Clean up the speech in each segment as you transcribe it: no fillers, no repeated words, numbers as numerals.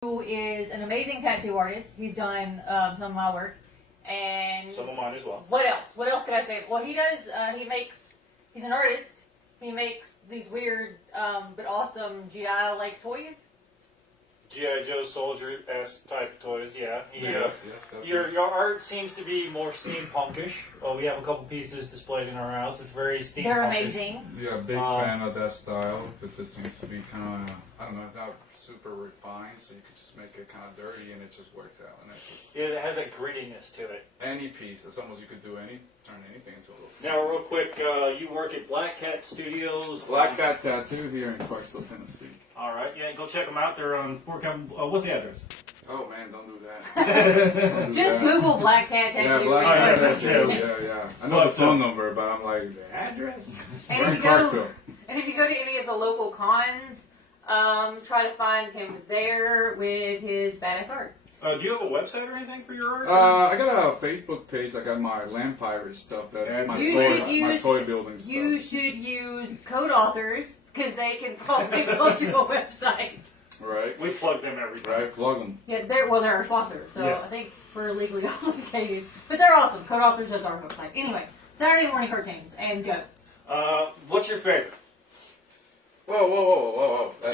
who is an amazing tattoo artist. He's done some of my work. And some of mine as well. What else? What else can I say? Well, he does, he's an artist. He makes these weird but awesome G.I. toys. G.I. Joe soldier-esque type toys, yeah. Yes, your art seems to be more steampunkish. We have a couple pieces displayed in our house. It's very steampunkish. They're amazing. Yeah, big fan of that style. Because it seems to be kind of, I don't know, not super refined, so you could just make it kind of dirty and it just works out. And it's just, it has a grittiness to it. Any piece, it's almost you could do turn anything into a little. Now, real quick, you work at Black Cat Studios. Black Cat Tattoo here in Clarksville, Tennessee. All right, yeah, go check them out. They're on Fort Campbell. What's the address? Oh man, don't do that. Just Google Black Cat Tattoo. Yeah, Black Cat Tattoo. Yeah. I know the phone so, number, but I'm like, the address? And We're if, in Clarksville. and if you go to any of the local cons, try to find him there with his badass art. Do you have a website or anything for your art? I got a Facebook page. I got my Land Pirate stuff. That's my toy building stuff. You should use Code Authors because they can probably build you a website. Right. We plug them every time. Right, plug them. Yeah, they're our sponsors, so yeah. I think we're legally obligated. But they're awesome. Code Authors does our website. Anyway, Saturday morning cartoons, and go. What's your favorite? Whoa. Wait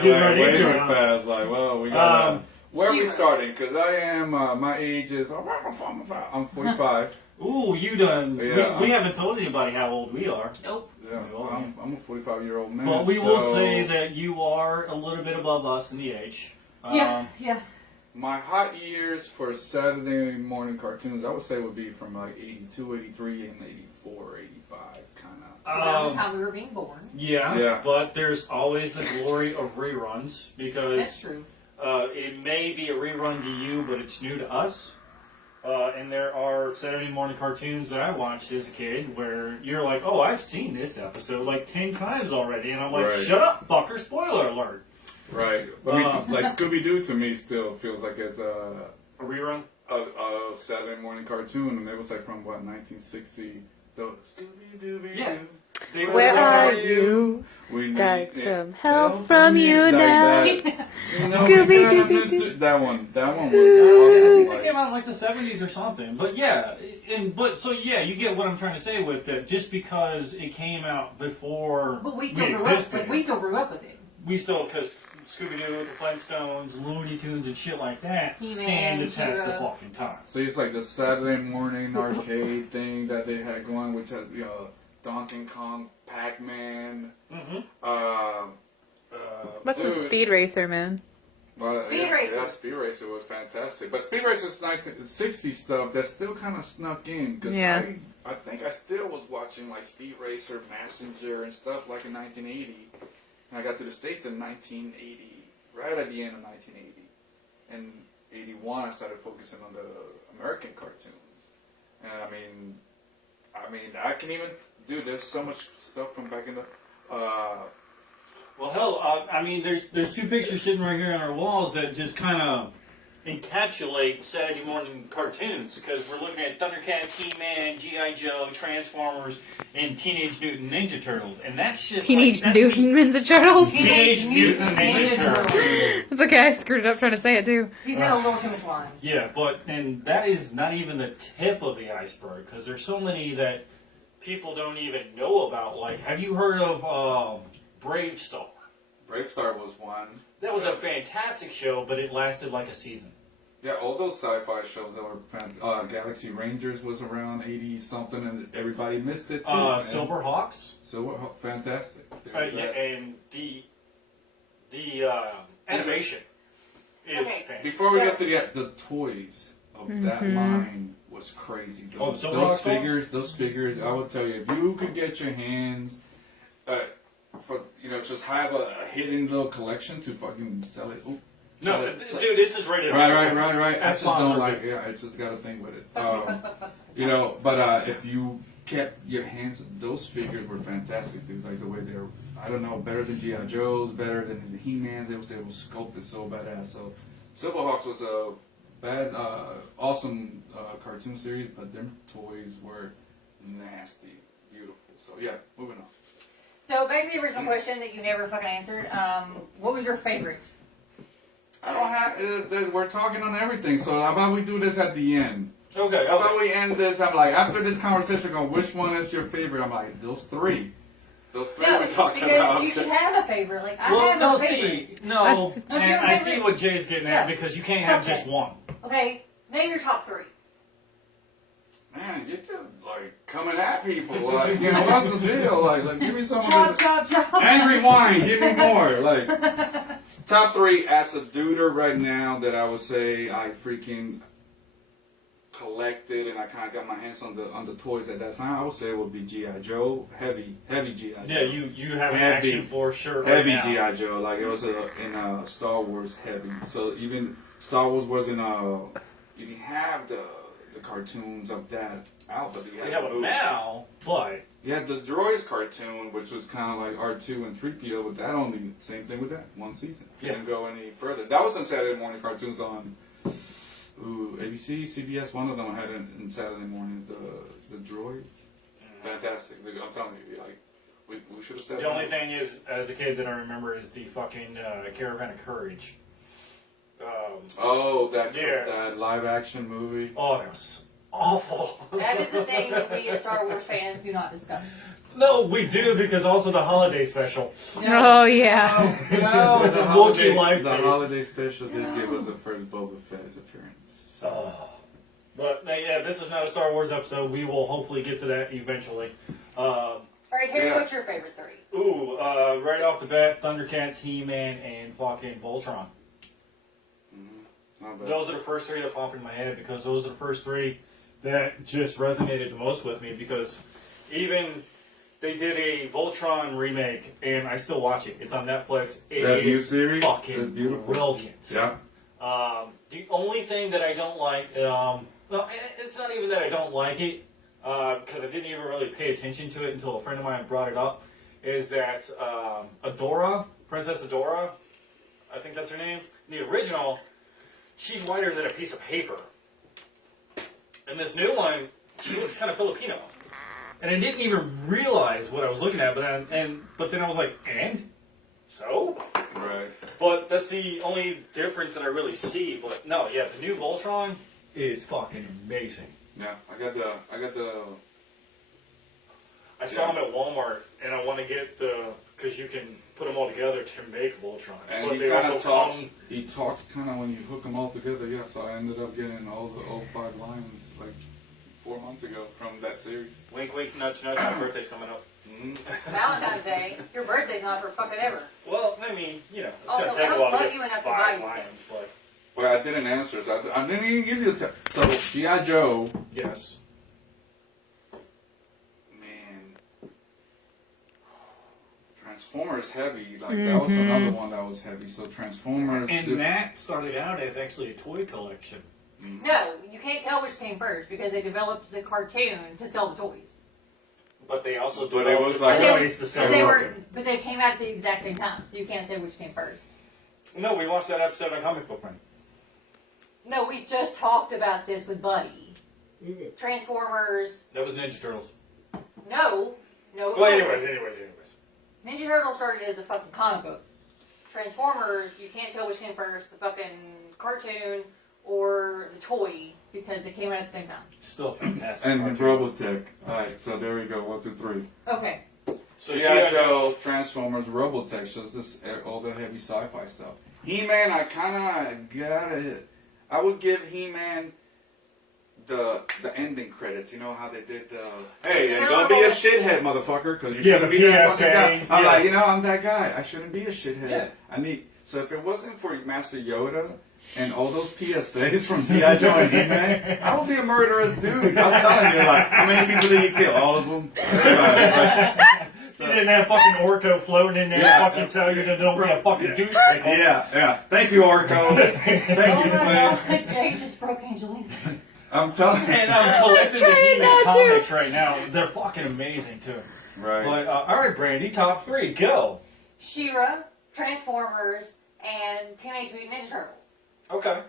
too fast. Like, well, we got where are we starting? Because I am, my age is, I'm 45. Ooh, you done. Yeah, we haven't told anybody how old we are. Nope. Yeah, I'm a 45-year-old man. But we will say that you are a little bit above us in the age. Yeah. My hot years for Saturday morning cartoons, I would say would be from like 82, 83, and 84, 85, kind of. Around the time we were being born. Yeah, but there's always the glory of reruns because that's true. It may be a rerun to you, but it's new to us. And there are Saturday morning cartoons that I watched as a kid where you're like, oh, I've seen this episode like 10 times already. And I'm like, shut up, fucker, spoiler alert. Right. But like Scooby-Doo to me still feels like it's a rerun? A Saturday morning cartoon. And it was like from, 1960. The Scooby-Doo. Yeah. Where are you? We got some help from you now. Scooby-Doo. That one was awesome. I think it came out in like the 70s or something. But yeah, you get what I'm trying to say with that. Just because it came out before but we still grew up. We still grew up with it. Because Scooby-Doo, the Flintstones, Looney Tunes, and shit like that stand the test of fucking time. So it's like the Saturday morning arcade thing that they had going, which has Donkey Kong, Pac-Man. What's a Speed Racer, man? Well, Speed Racer. Yeah, Speed Racer was fantastic. But Speed Racer's 1960s stuff that still kind of snuck in. Because I think I still was watching like Speed Racer, Messenger, and stuff like in 1980. And I got to the States in 1980, right at the end of 1980. And 81, I started focusing on the American cartoons. And I mean, I can even do. There's so much stuff from back in the. Well, hell, there's two pictures sitting right here on our walls that just kind of encapsulate Saturday morning cartoons because we're looking at Thundercat, He-Man, G.I. Joe, Transformers, and Teenage Mutant Ninja Turtles, and that's just Teenage Mutant Ninja Turtles. Teenage Mutant Ninja Turtles. It's okay. I screwed it up trying to say it too. He's got a little too much wine. Yeah, and that is not even the tip of the iceberg because there's so many that people don't even know about. Like, have you heard of Brave Star? Brave Star was one. That was a fantastic show, but it lasted like a season. Yeah, all those sci-fi shows that were Galaxy Rangers was around 80-something, and everybody missed it, too. Silverhawks. Fantastic. And the animation is fantastic. Before we get to the toys of that line was crazy. Those figures, I would tell you, if you could get your hands... just have a hidden little collection to fucking sell it. Ooh, dude, this is rated. Right. I just don't I just got a thing with it. But if you kept your hands, those figures were fantastic, dude. Like the way they're, I don't know, better than G.I. Joe's, better than the He-Mans. They were sculpted so badass. So Silverhawks was a awesome cartoon series, but their toys were nasty, beautiful. So yeah, moving on. So back to the original question that you never fucking answered. What was your favorite? I don't have. We're talking on everything. So how about we do this at the end? Okay. How about we end this? I'm like, after this conversation, go, which one is your favorite? I'm like, those three. Those three No, we're talking because about. you should have a favorite. Like, I Well, have no, no favorite. see, no, What's and your I see favorite? what Jay's getting at Yeah. because you can't have Okay. just one. Okay, name your top three. Man, you're just like coming at people. Like, you know, what's the deal? Like give me some of Chop, this. chop, chop. Angry wine, give me more. Like, top three as a duder right now that I would say I freaking collected and I kind of got my hands on the toys at that time. I would say it would be G.I. Joe, heavy G.I. Joe. Yeah, you have an Heavy. action force shirt Heavy right now. G.I. Joe, like it was in Star Wars heavy. So even Star Wars wasn't you didn't have the cartoons of that out, but you They had have the it movie. now, but You had the Droids cartoon, which was kind of like R2 and 3PO, but that only, same thing with that, one season. Yeah. Didn't go any further. That was on Saturday morning cartoons on ABC, CBS, one of them had it in Saturday mornings, the Droids. Fantastic. I'm telling you, like, we should have said the only thing is, as a kid that I remember is the fucking Caravan of Courage. Oh, that live action movie. Oh, it was awful. That is the thing that we as Star Wars fans do not discuss. No, we do because also the holiday special. Oh, yeah. No, the Wookiee life. The holiday special did give us the first Boba Fett appearance. Oh. But yeah, this is not a Star Wars episode. We will hopefully get to that eventually. All right, Harry, Yeah. what's your favorite three? Right off the bat, Thundercats, He-Man, and fucking Voltron. Not bad. Those are the first three that pop in my head because those are the first three that just resonated the most with me because even they did a Voltron remake and I still watch it. It's on Netflix. It That new is series fucking is beautiful. brilliant. Yeah. The only thing that I don't like, well, it's not even that I don't like it because I didn't even really pay attention to it until a friend of mine brought it up, is that Adora, Princess Adora, I think that's her name, in the original, she's whiter than a piece of paper. And this new one, she looks kind of Filipino. And I didn't even realize what I was looking at, but then I was like, and? So? Right. But that's the only difference that I really see. But no, yeah, the new Voltron is fucking amazing. Yeah. I got the. I saw them at Walmart, and I want to get because you can put them all together to make Voltron. And but he they kind also of talks. come. He talks kind of when you hook them all together. Yeah. So I ended up getting all the 05 lines like 4 months ago from that series. Wink, wink, nudge, nudge. My birthday's coming up. Valentine's Day. Your birthday's not for fucking ever. Well, I mean, you know, it's Also, gonna take I a don't while to love get you enough to buy 5 you. lions, but Well, I didn't answer, so I didn't even give you the So G.I. Joe. yes. Man. Transformers heavy. Like that was another one that was heavy. So Transformers. And that started out as actually a toy collection. No, you can't tell which came first because they developed the cartoon to sell the toys. But they also But it developed was the like- But they, toys to were, sell but, they the were, cartoon. but they came out at the exact same time, so you can't say which came first. No, we watched that episode on Comic Book Man. No, we just talked about this with Buddy. Transformers. That was Ninja Turtles. No. No. it Well, wasn't. anyways. Ninja Turtles started as a fucking comic book. Transformers, you can't tell which came first, the fucking cartoon or the toy, because they came out at the same time. Still fantastic. And cartoon. Robotech. Alright, so there we go. 1, 2, 3. Okay. So G.I. Joe, Transformers, Robotech. So it's just all the heavy sci-fi stuff. He-Man, I kind of got it. I would give He-Man the ending credits. You know how they did the hey, and don't be a shithead, motherfucker, because you shouldn't the be that fucking PSA, guy. I'm yeah. like, I'm that guy. I shouldn't be a shithead. Yeah. I need. So if it wasn't for Master Yoda and all those PSAs from G.I. Joe and He-Man, I would be a murderous dude. I'm telling you, like, how many people did he kill? All of them. Everybody, right? You didn't have fucking Orko floating in there Yeah. fucking tell you to don't be a fucking douche. Yeah. Thank you, Orko. Thank Oh you, my Flynn. god, Jay just broke Angelina. I'm telling you. And I'm collecting the trying He-Man not to. comics right now. They're fucking amazing too. Right. But all right, Brandy, top 3, go. She-Ra, Transformers, and Teenage Mutant Ninja Turtles. Okay.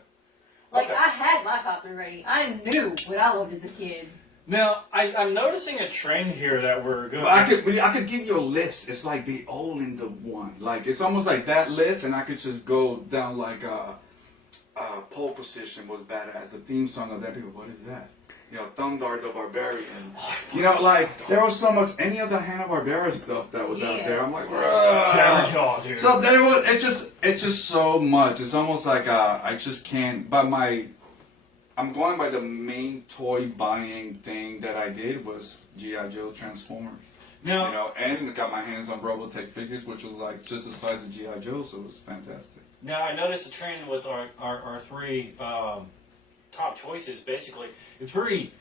Like, Okay. I had my top 3 ready. I knew what I loved as a kid. Now, I'm noticing a trend here that we're going. But I could give you a list. It's like they all in the one. Like it's almost like that list, and I could just go down like Pole Position was badass. The theme song of that. People, what is that? You know, Thundar the Barbarian. You know, like there was so much. Any of the Hanna-Barbera stuff that was out there. I'm like, Jabberjaw, dude. so there was. It's just so much. It's almost like I just can't. But I'm going by the main toy buying thing that I did was G.I. Joe Transformers. Now, You know, and got my hands on Robotech figures, which was like just the size of G.I. Joe, so it was fantastic. now I noticed a trend with our three top choices. Basically, it's very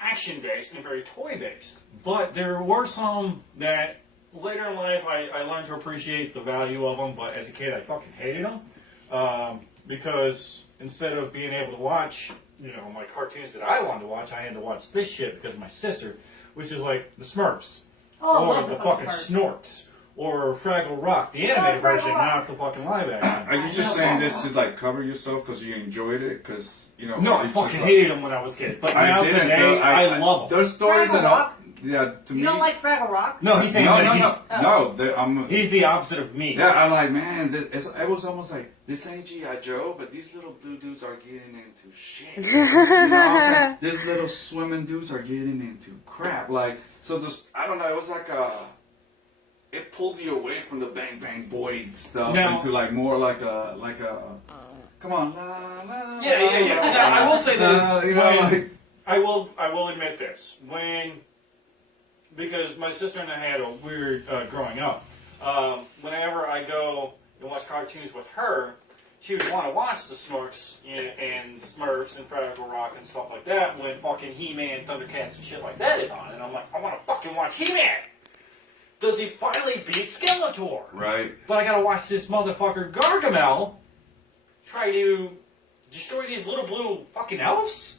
action based and very toy based. But there were some that later in life I learned to appreciate the value of them. But as a kid, I fucking hated them because instead of being able to watch, you know, my cartoons that I wanted to watch, I had to watch this shit because of my sister, which is like the Smurfs, Oh, I or love the the fucking Smurfs. Snorks, or Fraggle Rock, the animated Fraggle version, Rock. not the fucking live action. Are you just saying this to like cover yourself because you enjoyed it? Because you know, No, I it's fucking just like- hated them when I was a kid, but now I didn't. today I love them. There's stories Fraggle and Rock? yeah, to me. You don't like Fraggle Rock? No, he's saying No, that no, he- no, no. I'm. he's the opposite of me. Yeah, I'm like, man, it was almost like, this ain't G.I. Joe, but these little blue dudes are getting into shit. You know what I'm saying? These little swimming dudes are getting into crap. Like, so this, I don't know, it was like it pulled you away from the Bang Bang Boy stuff Now- into like more like a, come on, la, la, Yeah. Now, I will say this. you know, when- like, I will admit this. Because my sister and I had a weird growing up. Whenever I go and watch cartoons with her, she would want to watch the Snorks and Smurfs and Fraggle Rock and stuff like that when fucking He-Man, Thundercats and shit like that is on. And I'm like, I want to fucking watch He-Man! Does he finally beat Skeletor? right. But I gotta watch this motherfucker Gargamel try to destroy these little blue fucking elves?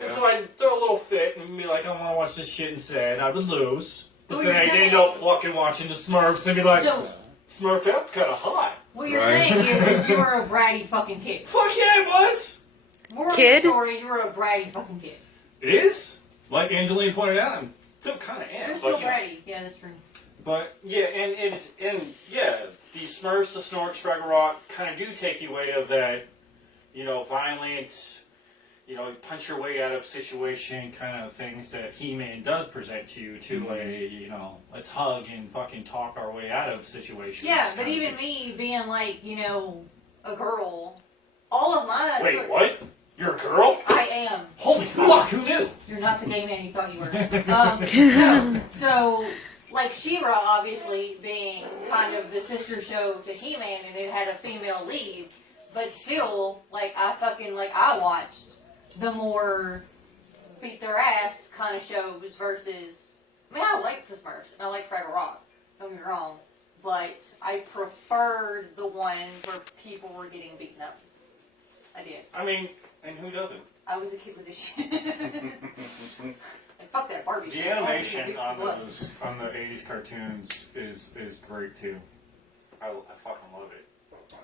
And so I'd throw a little fit and be like, I want to watch this shit instead. I would lose. But So then you're I'd saying- end up fucking watching the Smurfs and be like, So, Smurfette's kind of hot. what you're Right. saying is you were a bratty fucking kid. Fuck yeah, it was! Moral of Kid? the story, you were a bratty fucking kid. It is? Like Angeline pointed out, I'm still kind of am. You're but, still you know. bratty. Yeah, that's true. But yeah, and the Smurfs, the Snorks, Fraggle Rock kind of do take you away of that, you know, violent, you know, punch your way out of situation kind of things that He-Man does present you to a, you know, let's hug and fucking talk our way out of situations. Yeah, but kind of even me being like, you know, a girl, all of my... Wait, what? You're a girl? I am. Holy fuck, who knew? You're not the gay man you thought you were. No. So, like She-Ra, obviously, being kind of the sister show to He-Man, and it had a female lead, but still, like, I watched the more beat their ass kind of shows versus, I mean, I liked the Smurfs, and I liked Fraggle Rock, don't get me wrong, but I preferred the ones where people were getting beaten up. I did. I mean, and who doesn't? I was a kid with this shit. And fuck that Barbie The shit. animation Oh, on the 80s cartoons is great too. I fucking love it.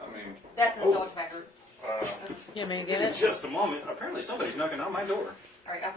I mean, That's nostalgia factor. Uh, You may in get it? just a moment, apparently somebody's knocking on my door. Alright,